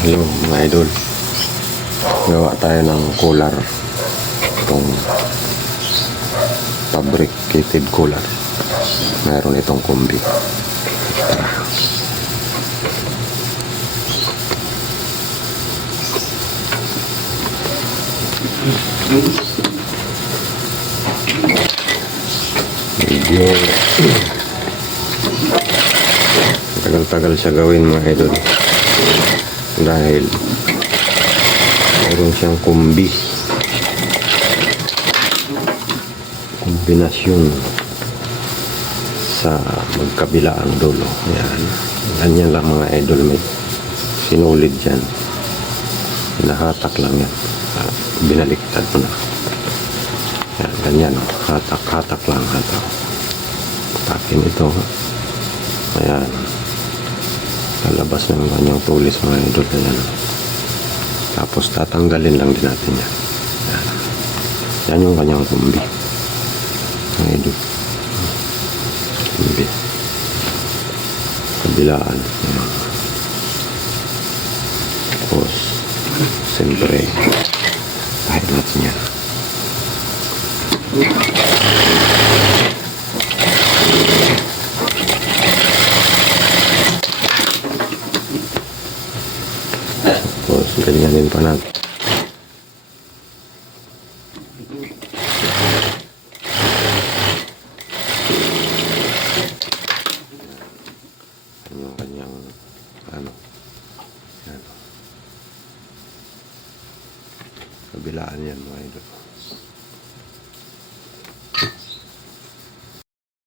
Hello mga idol, gawa tayo ng cooler, itong fabricated cooler. Mayroon itong kombi. Medyo tagal-tagal siya gawin mga idol, dahil mayroon siyang kombinasyon sa magkabilaang dulo. Ayan, ganyan lang mga idol, may sinulid dyan, hinahatak lang yan, binaliktad mo na. Ayan, ganyan, hatak lang, hatakin ito. Ayan, lalabas ng kanyang tulis mga idol. Ayan, tapos tatanggalin lang din natin yan. Ayan, yan yung kanyang kumbi mga idol, kumbi kabilaan. Ayan, tapos siyempre kahit natin yan. Tapos ganyanin pa natin.